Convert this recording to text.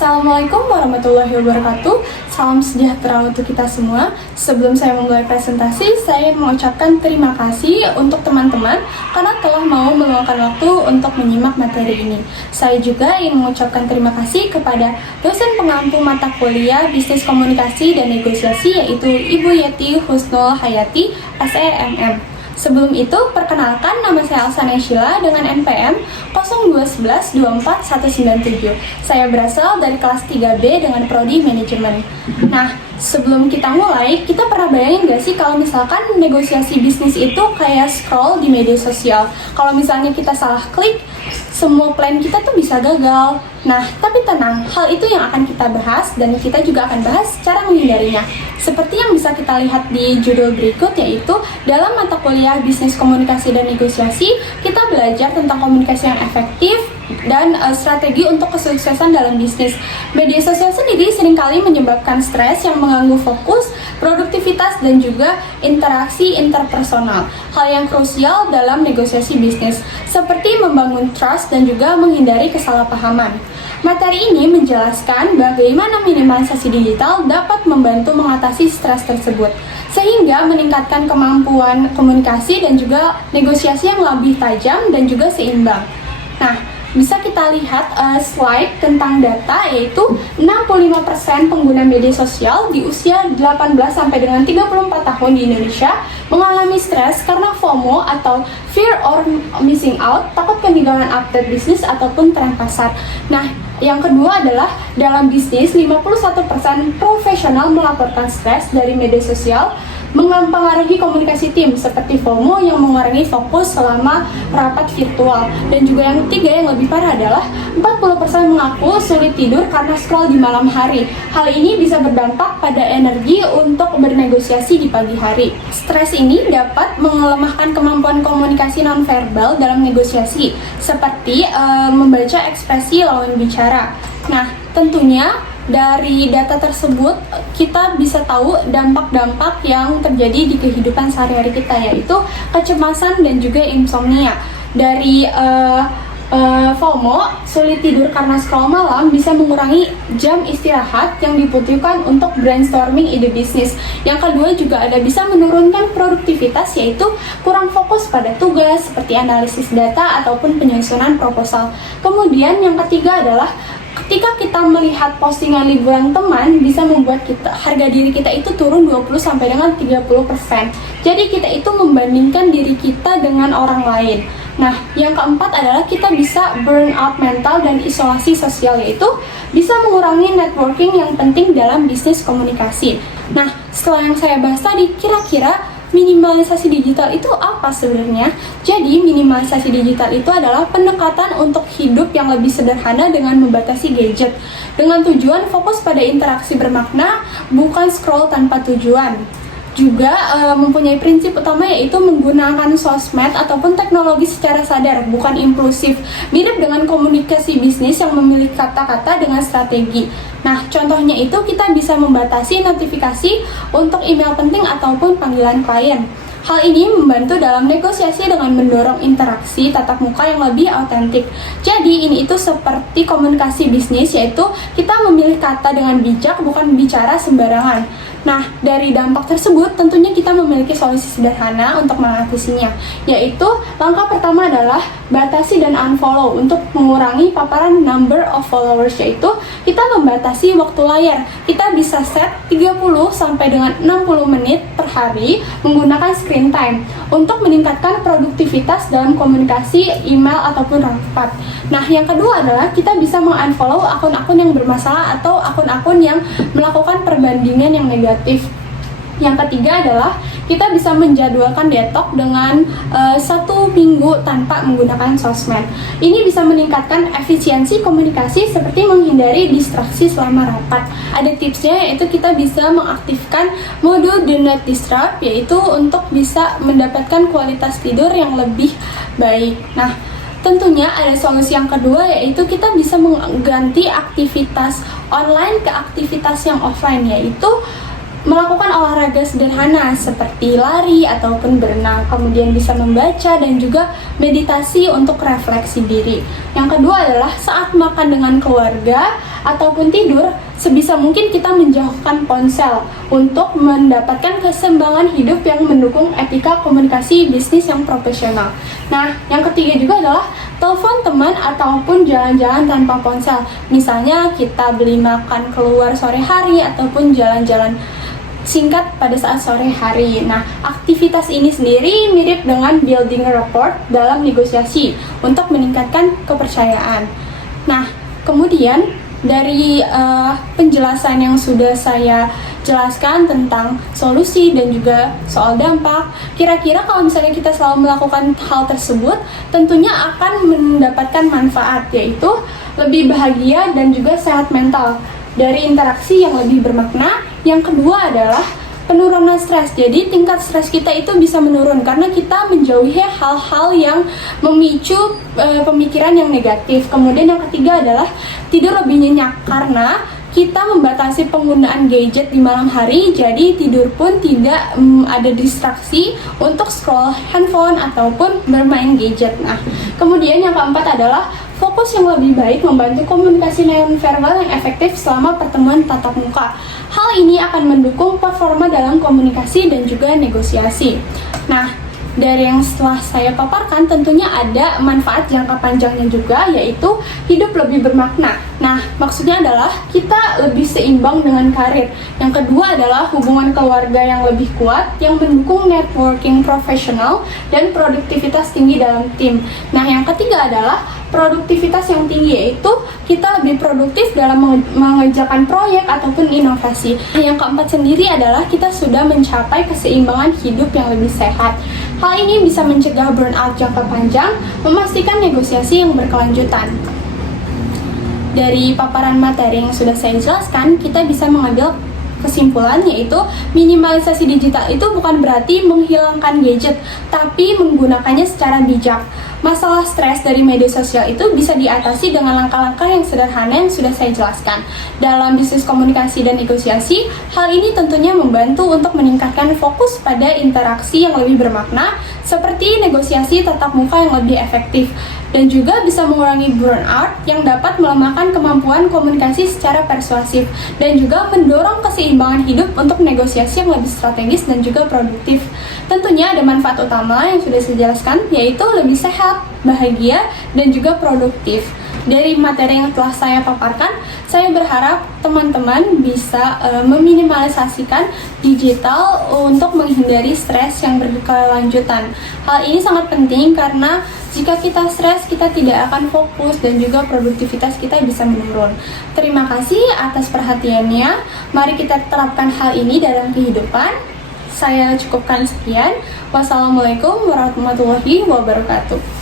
Assalamualaikum warahmatullahi wabarakatuh. Salam sejahtera untuk kita semua. Sebelum saya memulai presentasi, saya mengucapkan terima kasih untuk teman-teman karena telah mau meluangkan waktu untuk menyimak materi ini. Saya juga ingin mengucapkan terima kasih kepada dosen pengampu mata kuliah Bisnis Komunikasi dan Negosiasi, yaitu Ibu Yeti Husnul Hayati, SEMM. Sebelum itu, perkenalkan, nama saya Alsania Sheila dengan NPM 021124197. Saya berasal dari kelas 3B dengan Prodi Manajemen. Nah, sebelum kita mulai, kita pernah bayangin gak sih kalau misalkan negosiasi bisnis itu kayak scroll di media sosial? Kalau misalnya kita salah klik, semua plan kita tuh bisa gagal. Nah, tapi tenang, hal itu yang akan kita bahas dan kita juga akan bahas cara menghindarinya. Seperti yang bisa kita lihat di judul berikut, yaitu dalam mata kuliah Bisnis Komunikasi dan Negosiasi, kita belajar tentang komunikasi yang efektif dan strategi untuk kesuksesan dalam bisnis. Media sosial sendiri seringkali menyebabkan stres yang mengganggu fokus, produktivitas, dan juga interaksi interpersonal. Hal yang krusial dalam negosiasi bisnis, seperti membangun trust dan juga menghindari kesalahpahaman. Materi ini menjelaskan bagaimana minimalisasi digital dapat membantu mengatasi stres tersebut, sehingga meningkatkan kemampuan komunikasi dan juga negosiasi yang lebih tajam dan juga seimbang. Nah, bisa kita lihat slide tentang data, yaitu 65% pengguna media sosial di usia 18 sampai dengan 34 tahun di Indonesia mengalami stres karena FOMO atau Fear or Missing Out, takut ketinggalan update bisnis ataupun tren pasar. Nah, yang kedua adalah dalam bisnis, 51% profesional melaporkan stres dari media sosial mempengaruhi komunikasi tim, seperti FOMO yang mengurangi fokus selama rapat virtual. Dan juga yang ketiga yang lebih parah adalah 40% mengaku sulit tidur karena scroll di malam hari. Hal ini bisa berdampak pada energi untuk bernegosiasi di pagi hari. Stres ini dapat melemahkan kemampuan komunikasi nonverbal dalam negosiasi, seperti membaca ekspresi lawan bicara. Nah, tentunya dari data tersebut kita bisa tahu dampak-dampak yang terjadi di kehidupan sehari-hari kita, yaitu kecemasan dan juga insomnia. Dari FOMO, sulit tidur karena scroll malam, bisa mengurangi jam istirahat yang dibutuhkan untuk brainstorming ide bisnis. Yang kedua juga ada bisa menurunkan produktivitas, yaitu kurang fokus pada tugas seperti analisis data ataupun penyusunan proposal. Kemudian yang ketiga adalah ketika kita melihat postingan liburan teman, bisa membuat harga diri kita itu turun 20 sampai dengan 30%. Jadi kita itu membandingkan diri kita dengan orang lain. Nah, yang keempat adalah kita bisa burn out mental dan isolasi sosial, yaitu bisa mengurangi networking yang penting dalam bisnis komunikasi. Nah, setelah yang saya bahas tadi, kira-kira minimalisasi digital itu apa sebenarnya? Jadi, minimalisasi digital itu adalah pendekatan untuk hidup yang lebih sederhana dengan membatasi gadget, dengan tujuan fokus pada interaksi bermakna, bukan scroll tanpa tujuan. Juga mempunyai prinsip utama, yaitu menggunakan sosmed ataupun teknologi secara sadar, bukan impulsif. Mirip dengan komunikasi bisnis yang memiliki kata-kata dengan strategi. Nah, contohnya itu kita bisa membatasi notifikasi untuk email penting ataupun panggilan klien. Hal ini membantu dalam negosiasi dengan mendorong interaksi tatap muka yang lebih autentik. Jadi ini itu seperti komunikasi bisnis, yaitu kita memilih kata dengan bijak, bukan bicara sembarangan. Nah, dari dampak tersebut tentunya kita memiliki solusi sederhana untuk mengatasinya, yaitu langkah pertama adalah batasi dan unfollow untuk mengurangi paparan number of followers, yaitu kita membatasi waktu layar. Kita bisa set 30 sampai dengan 60 menit per hari menggunakan screen time untuk meningkatkan produktivitas dalam komunikasi email ataupun rapat. Nah, yang kedua adalah kita bisa mengunfollow akun-akun yang bermasalah atau akun-akun yang melakukan perbandingan yang negatif. Yang ketiga adalah kita bisa menjadwalkan detox dengan 1 minggu tanpa menggunakan sosmed. Ini bisa meningkatkan efisiensi komunikasi seperti menghindari distraksi selama rapat. Ada tipsnya, yaitu kita bisa mengaktifkan mode do not disturb, yaitu untuk bisa mendapatkan kualitas tidur yang lebih baik. Nah, tentunya ada solusi yang kedua, yaitu kita bisa mengganti aktivitas online ke aktivitas yang offline, yaitu melakukan olahraga sederhana seperti lari ataupun berenang, kemudian bisa membaca dan juga meditasi untuk refleksi diri. Yang kedua adalah saat makan dengan keluarga ataupun tidur, sebisa mungkin kita menjauhkan ponsel untuk mendapatkan keseimbangan hidup yang mendukung etika komunikasi bisnis yang profesional. Nah, yang ketiga juga adalah telepon teman ataupun jalan-jalan tanpa ponsel. Misalnya kita beli makan keluar sore hari ataupun jalan-jalan singkat pada saat sore hari. Nah, aktivitas ini sendiri mirip dengan building rapport dalam negosiasi untuk meningkatkan kepercayaan. Nah, kemudian dari penjelasan yang sudah saya jelaskan tentang solusi dan juga soal dampak, kira-kira kalau misalnya kita selalu melakukan hal tersebut, tentunya akan mendapatkan manfaat, yaitu lebih bahagia dan juga sehat mental dari interaksi yang lebih bermakna. Yang kedua adalah penurunan stres. Jadi tingkat stres kita itu bisa menurun karena kita menjauhi hal-hal yang memicu pemikiran yang negatif. Kemudian yang ketiga adalah tidur lebih nyenyak karena kita membatasi penggunaan gadget di malam hari, jadi tidur pun tidak ada distraksi untuk scroll handphone ataupun bermain gadget. Nah, kemudian yang keempat adalah fokus yang lebih baik membantu komunikasi nonverbal yang efektif selama pertemuan tatap muka. Hal ini akan mendukung performa dalam komunikasi dan juga negosiasi. Nah, dari yang setelah saya paparkan tentunya ada manfaat jangka panjangnya juga, yaitu hidup lebih bermakna. Nah, maksudnya adalah kita lebih seimbang dengan karir. Yang kedua adalah hubungan keluarga yang lebih kuat yang mendukung networking profesional dan produktivitas tinggi dalam tim. Nah, yang ketiga adalah produktivitas yang tinggi, yaitu kita lebih produktif dalam mengerjakan proyek ataupun inovasi. Yang keempat sendiri adalah kita sudah mencapai keseimbangan hidup yang lebih sehat. Hal ini bisa mencegah burnout jangka panjang, memastikan negosiasi yang berkelanjutan. Dari paparan materi yang sudah saya jelaskan, kita bisa mengambil kesimpulan, yaitu minimalisasi digital itu bukan berarti menghilangkan gadget, tapi menggunakannya secara bijak. Masalah stres dari media sosial itu bisa diatasi dengan langkah-langkah yang sederhana yang sudah saya jelaskan. Dalam bisnis komunikasi dan negosiasi, hal ini tentunya membantu untuk meningkatkan fokus pada interaksi yang lebih bermakna, seperti negosiasi tatap muka yang lebih efektif, dan juga bisa mengurangi burnout yang dapat melemahkan kemampuan komunikasi secara persuasif, dan juga mendorong keseimbangan hidup untuk negosiasi yang lebih strategis dan juga produktif. Tentunya ada manfaat utama yang sudah saya jelaskan, yaitu lebih sehat, bahagia, dan juga produktif. Dari materi yang telah saya paparkan, saya berharap teman-teman bisa meminimalisasikan digital untuk menghindari stres yang berkelanjutan. Hal ini sangat penting karena jika kita stres, kita tidak akan fokus dan juga produktivitas kita bisa menurun. Terima kasih atas perhatiannya. Mari kita terapkan hal ini dalam kehidupan. Saya cukupkan sekian. Wassalamualaikum warahmatullahi wabarakatuh.